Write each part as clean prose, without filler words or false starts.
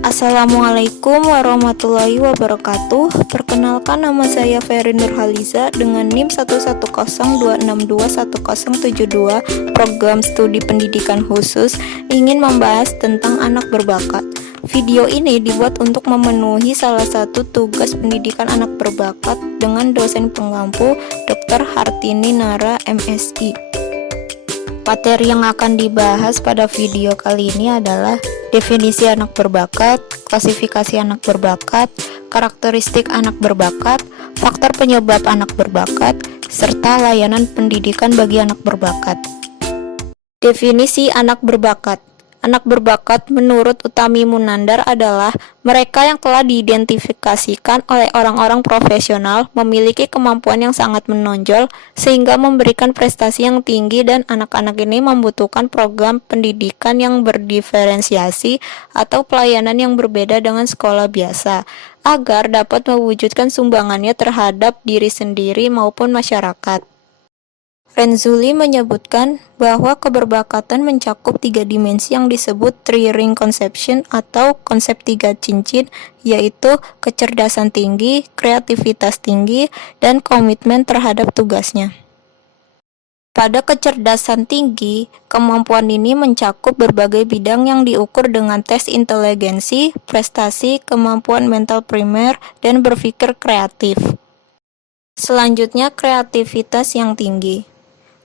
Assalamualaikum warahmatullahi wabarakatuh. Perkenalkan, nama saya Ferry Nurhaliza dengan NIM 11026211072, program studi pendidikan khusus, ingin membahas tentang anak berbakat. Video ini dibuat untuk memenuhi salah satu tugas pendidikan anak berbakat dengan dosen pengampu Dr. Hartini Nara, MSI. Materi yang akan dibahas pada video kali ini adalah definisi anak berbakat, klasifikasi anak berbakat, karakteristik anak berbakat, faktor penyebab anak berbakat, serta layanan pendidikan bagi anak berbakat. Definisi anak berbakat. Anak berbakat menurut Utami Munandar adalah mereka yang telah diidentifikasikan oleh orang-orang profesional memiliki kemampuan yang sangat menonjol sehingga memberikan prestasi yang tinggi, dan anak-anak ini membutuhkan program pendidikan yang berdiferensiasi atau pelayanan yang berbeda dengan sekolah biasa agar dapat mewujudkan sumbangannya terhadap diri sendiri maupun masyarakat. Renzulli menyebutkan bahwa keberbakatan mencakup 3 dimensi yang disebut three ring conception atau konsep 3 cincin, yaitu kecerdasan tinggi, kreativitas tinggi, dan komitmen terhadap tugasnya. Pada kecerdasan tinggi, kemampuan ini mencakup berbagai bidang yang diukur dengan tes inteligensi, prestasi, kemampuan mental primer, dan berpikir kreatif. Selanjutnya, kreativitas yang tinggi.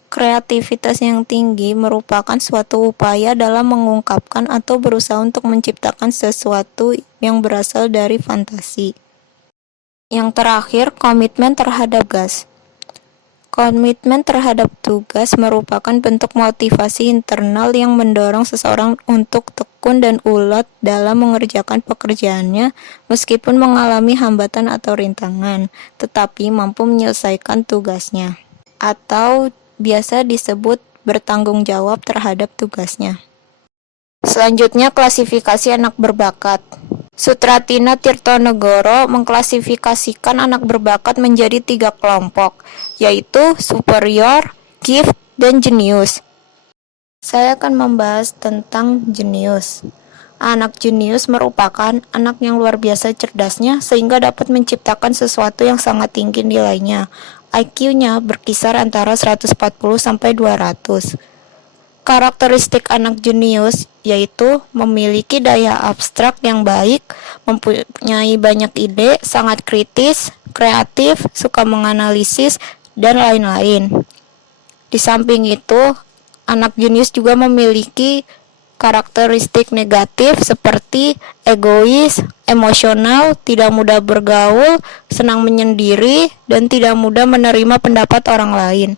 Kreativitas yang tinggi merupakan suatu upaya dalam mengungkapkan atau berusaha untuk menciptakan sesuatu yang berasal dari fantasi. Yang terakhir, komitmen terhadap tugas. Komitmen terhadap tugas merupakan bentuk motivasi internal yang mendorong seseorang untuk tekun dan ulet dalam mengerjakan pekerjaannya meskipun mengalami hambatan atau rintangan, tetapi mampu menyelesaikan tugasnya, atau biasa disebut bertanggung jawab terhadap tugasnya. Selanjutnya, klasifikasi anak berbakat. Sutratina Tirtonegoro mengklasifikasikan anak berbakat menjadi 3 kelompok, yaitu superior, gift, dan jenius. Saya akan membahas tentang jenius. Anak jenius merupakan anak yang luar biasa cerdasnya sehingga dapat menciptakan sesuatu yang sangat tinggi nilainya. IQ-nya berkisar antara 140 sampai 200. Karakteristik anak jenius yaitu memiliki daya abstrak yang baik, mempunyai banyak ide, sangat kritis, kreatif, suka menganalisis, dan lain-lain. Di samping itu, anak jenius juga memiliki karakteristik negatif seperti egois, emosional, tidak mudah bergaul, senang menyendiri, dan tidak mudah menerima pendapat orang lain.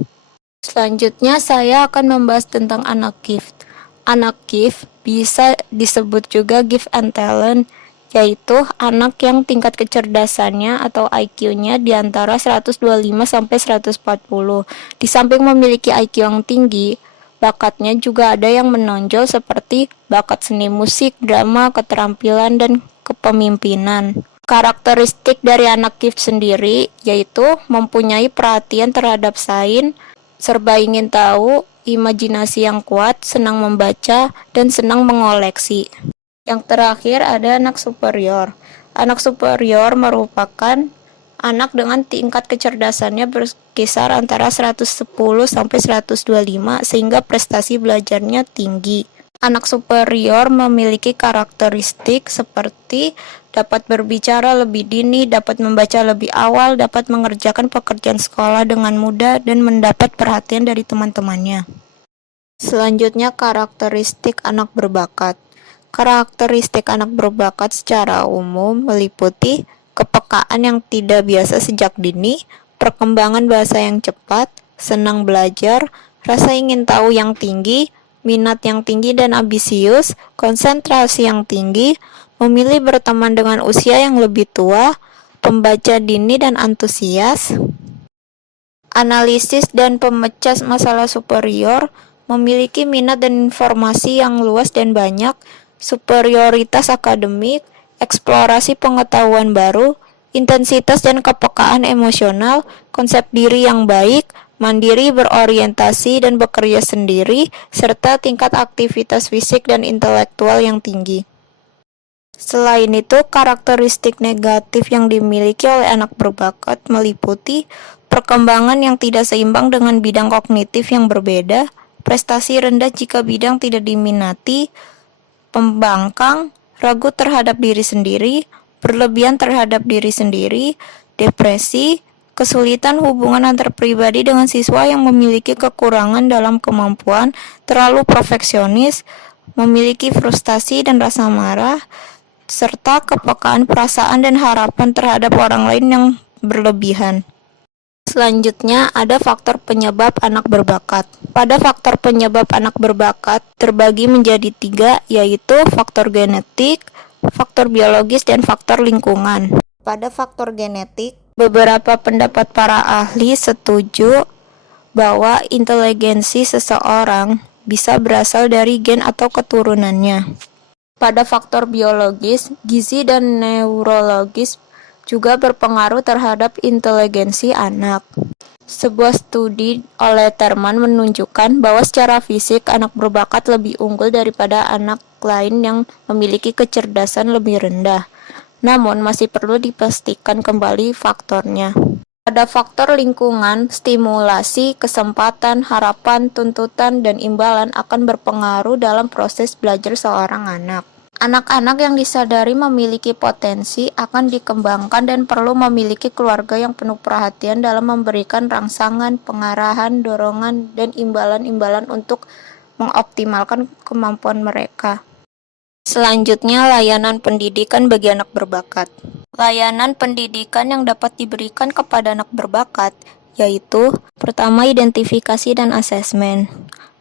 Selanjutnya saya akan membahas tentang anak gift. Anak gift bisa disebut juga gift and talent, yaitu anak yang tingkat kecerdasannya atau IQ-nya di antara 125 sampai 140. Di samping memiliki IQ yang tinggi, bakatnya juga ada yang menonjol seperti bakat seni musik, drama, keterampilan, dan kepemimpinan. Karakteristik dari anak gift sendiri yaitu mempunyai perhatian terhadap sains, serba ingin tahu, imajinasi yang kuat, senang membaca, dan senang mengoleksi. Yang terakhir ada anak superior. Anak superior merupakan anak dengan tingkat kecerdasannya berkisar antara 110 sampai 125 sehingga prestasi belajarnya tinggi. Anak superior memiliki karakteristik seperti dapat berbicara lebih dini, dapat membaca lebih awal, dapat mengerjakan pekerjaan sekolah dengan mudah, dan mendapat perhatian dari teman-temannya. Selanjutnya, karakteristik anak berbakat. Karakteristik anak berbakat secara umum meliputi kepekaan yang tidak biasa sejak dini, perkembangan bahasa yang cepat, senang belajar, rasa ingin tahu yang tinggi, minat yang tinggi dan ambisius, konsentrasi yang tinggi, memilih berteman dengan usia yang lebih tua, pembaca dini dan antusias. Analisis dan pemecah masalah superior, memiliki minat dan informasi yang luas dan banyak, superioritas akademik, eksplorasi pengetahuan baru, intensitas dan kepekaan emosional, konsep diri yang baik, mandiri, berorientasi, dan bekerja sendiri, serta tingkat aktivitas fisik dan intelektual yang tinggi. Selain itu, karakteristik negatif yang dimiliki oleh anak berbakat meliputi perkembangan yang tidak seimbang dengan bidang kognitif yang berbeda, prestasi rendah jika bidang tidak diminati, pembangkang, ragu terhadap diri sendiri, berlebihan terhadap diri sendiri, depresi, kesulitan hubungan antar pribadi dengan siswa yang memiliki kekurangan dalam kemampuan, terlalu perfeksionis, memiliki frustasi dan rasa marah, serta kepekaan perasaan dan harapan terhadap orang lain yang berlebihan. Selanjutnya, ada faktor penyebab anak berbakat. Pada faktor penyebab anak berbakat terbagi menjadi 3, yaitu faktor genetik, faktor biologis, dan faktor lingkungan. Pada faktor genetik, beberapa pendapat para ahli setuju bahwa inteligensi seseorang bisa berasal dari gen atau keturunannya. Pada faktor biologis, gizi dan neurologis juga berpengaruh terhadap inteligensi anak. Sebuah studi oleh Terman menunjukkan bahwa secara fisik anak berbakat lebih unggul daripada anak lain yang memiliki kecerdasan lebih rendah. Namun masih perlu dipastikan kembali faktornya. Pada faktor lingkungan, stimulasi, kesempatan, harapan, tuntutan, dan imbalan akan berpengaruh dalam proses belajar seorang anak. Anak-anak yang disadari memiliki potensi akan dikembangkan dan perlu memiliki keluarga yang penuh perhatian dalam memberikan rangsangan, pengarahan, dorongan, dan imbalan-imbalan untuk mengoptimalkan kemampuan mereka. Selanjutnya, layanan pendidikan bagi anak berbakat. Layanan pendidikan yang dapat diberikan kepada anak berbakat yaitu pertama, identifikasi dan asesmen.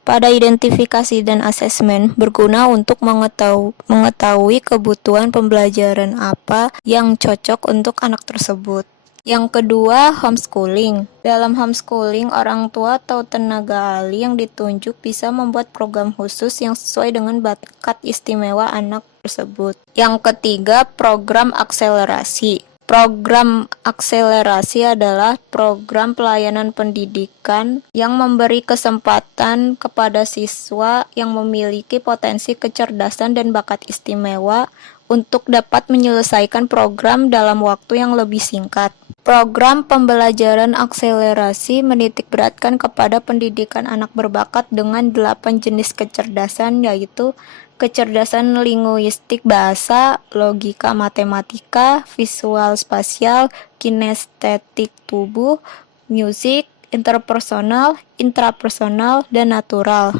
Pada identifikasi dan asesmen berguna untuk mengetahui kebutuhan pembelajaran apa yang cocok untuk anak tersebut. Yang kedua, homeschooling. Dalam homeschooling, orang tua atau tenaga ahli yang ditunjuk bisa membuat program khusus yang sesuai dengan bakat istimewa anak tersebut. Yang ketiga, program akselerasi. Program akselerasi adalah program pelayanan pendidikan yang memberi kesempatan kepada siswa yang memiliki potensi kecerdasan dan bakat istimewa untuk dapat menyelesaikan program dalam waktu yang lebih singkat. Program pembelajaran akselerasi menitikberatkan kepada pendidikan anak berbakat dengan 8 jenis kecerdasan, yaitu kecerdasan linguistik bahasa, logika matematika, visual spasial, kinestetik tubuh, musik, interpersonal, intrapersonal, dan natural.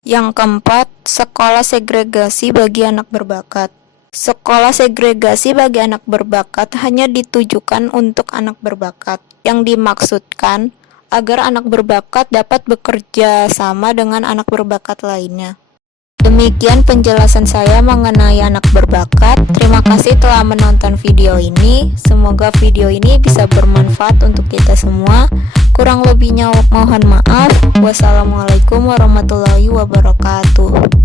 Yang keempat, sekolah segregasi bagi anak berbakat. Sekolah segregasi bagi anak berbakat hanya ditujukan untuk anak berbakat. Yang dimaksudkan agar anak berbakat dapat bekerja sama dengan anak berbakat lainnya. Demikian penjelasan saya mengenai anak berbakat. Terima kasih telah menonton video ini. Semoga video ini bisa bermanfaat untuk kita semua. Kurang lebihnya mohon maaf. Wassalamualaikum warahmatullahi wabarakatuh.